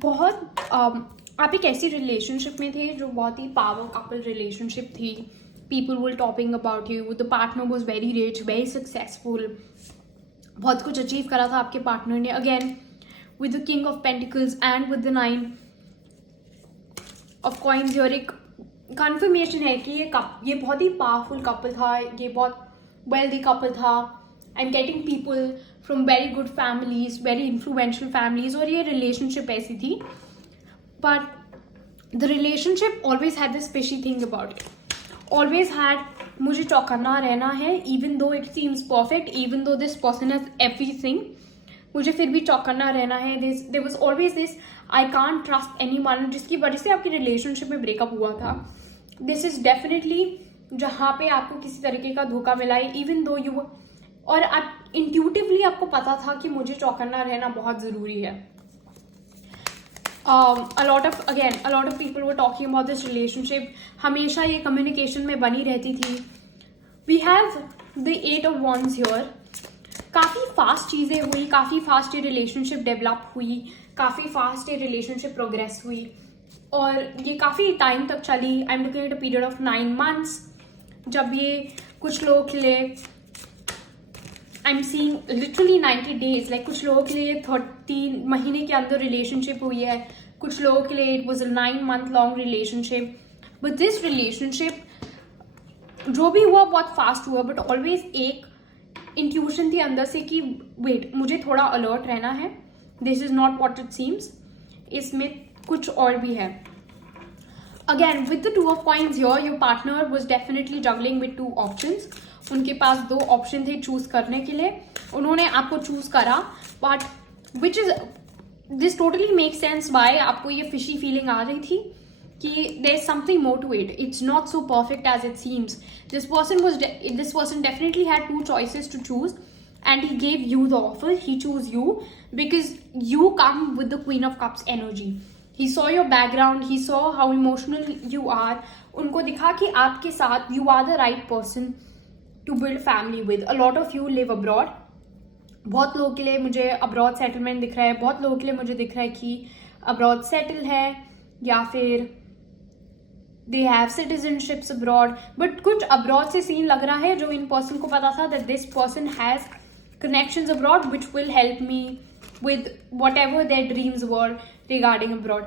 बहुत आप एक ऐसी रिलेशनशिप में थे जो बहुत ही पावर कपल रिलेशनशिप थी. People were talking about you. The partner was very rich, very successful. बहुत कुछ अचीव करा था आपके पार्टनर ने. Again with the king of pentacles and with the 9 of coins, your एक कन्फर्मेशन है कि ये बहुत ही पावरफुल कपल था, ये बहुत वेल्दी कपल था. I am getting people from very good families, very influential families, और ये रिलेशनशिप ऐसी थी. But the relationship always had this special thing about it. Always had, मुझे चौकन्ना रहना है. Even though it seems perfect, even though this person has everything, मुझे फिर भी चौकन्ना रहना है. There was always this I can't trust anyone, जिसकी वजह से आपकी रिलेशनशिप में ब्रेकअप हुआ था. दिस इज डेफिनेटली जहाँ पे आपको किसी तरीके का धोखा मिला है. इवन दो यू, और आप इंट्यूटिवली आपको पता था कि मुझे चौकन्ना रहना बहुत ज़रूरी है. a lot of people were talking about this relationship. हमेशा ये कम्युनिकेशन में बनी रहती थी. We have the 8 of Wands here. काफ़ी फास्ट चीज़ें हुई, काफ़ी फास्ट ये रिलेशनशिप डेवलप हुई, काफ़ी फास्ट ये रिलेशनशिप प्रोग्रेस हुई, और ये काफ़ी टाइम तक चली. I am looking at a period of 9 months. जब ये कुछ लोगों के लिए, I am seeing literally 90 days, like कुछ लोगों के लिए 13 महीने के अंदर रिलेशनशिप हुई है, कुछ लोगों के लिए it was a 9 month long relationship. But this relationship जो भी हुआ बहुत फास्ट हुआ, बट ऑलवेज एक इंट्यूशन थी अंदर से कि वेट, मुझे थोड़ा अलर्ट रहना है. This is not what it seems, इसमें कुछ और भी है. Again with the 2 of coins here, your partner was definitely juggling with 2 options. उनके पास 2 ऑप्शन थे चूज करने के लिए. उन्होंने आपको चूज करा, but which is this totally make sense. Why आपको ये फिशी फीलिंग आ रही थी कि there is something more to it. It's not so perfect as it seems. This person definitely had 2 choices to choose, and he gave you the offer. He chose you because you come with the Queen of Cups energy. He saw your background, he saw how emotional you are. उनको दिखा कि आपके साथ you are the right person to build family with. A lot of you live abroad. बहुत लोगों के लिए मुझे अब्रॉड सेटलमेंट दिख रहा है. बहुत लोगों के लिए मुझे दिख रहा है कि अब्रॉड सेटल है, या फिर they have citizenships abroad. But कुछ अब्रॉड से सीन लग रहा है जो इन पर्सन को पता था that this person has connections abroad which will help me with whatever their dreams were regarding abroad.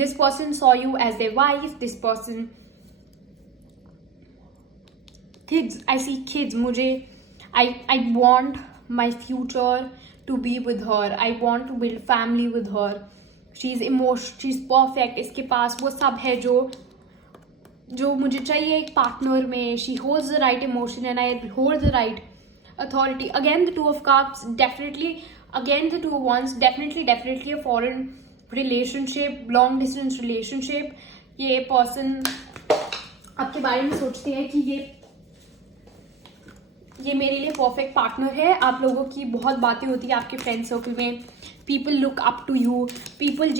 This person saw you as their wife. This person, kids, I see kids. मुझे I want my future to be with her. I want to build family with her. She's perfect. इसके पास वो सब है जो मुझे चाहिए एक partner में. She holds the right emotion and I hold the right authority. Again the 2 of cups, definitely. Again the 2 of wands, definitely a foreign relationship, long distance relationship. ये person आपके बारे में सोचते हैं कि ये मेरे लिए परफेक्ट पार्टनर है. आप लोगों की बहुत बातें होती है आपके फ्रेंड सर्कल में. People look up to you. People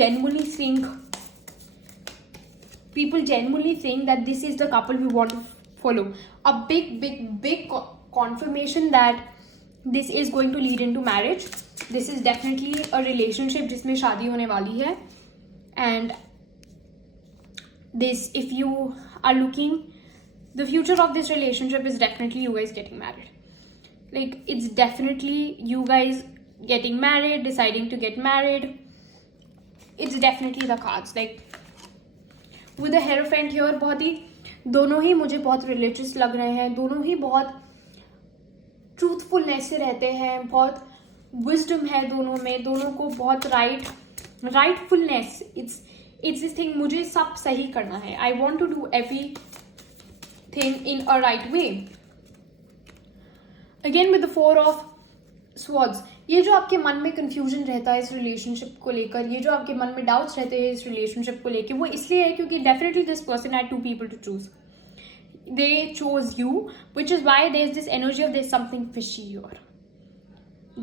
genuinely think that this is the couple we want to follow. A big confirmation that this is going to lead into marriage. This is definitely a relationship जिसमें शादी होने वाली है. And this, if you are looking, the future of this relationship is definitely you guys getting married. Like, it's definitely you guys getting married, deciding to get married. It's definitely the cards. Like, with the Hierophant here, बहुत ही दोनों ही मुझे बहुत religious लग रहे हैं. दोनों ही बहुत truthfulness से रहते हैं, बहुत विजडम है दोनों में. दोनों को बहुत राइटफुलनेस. इट्स दिस थिंग, मुझे सब सही करना है. I want to do everything in a right way. Again with the 4 of Swords, ये जो आपके मन में कंफ्यूजन रहता है इस रिलेशनशिप को लेकर, ये जो आपके मन में डाउट्स रहते हैं इस रिलेशनशिप को लेकर, वो इसलिए है क्योंकि definitely this person had 2 people to choose. They chose you, which is why there is this energy of there's something fishy here,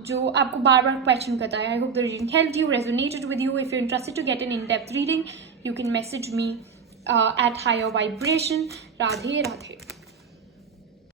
जो आपको बार बार क्वेश्चन करता है. I hope the reading helped you, resonated with you. If you're interested to get an in-depth reading, you can message me at higher vibration. Radhe Radhe.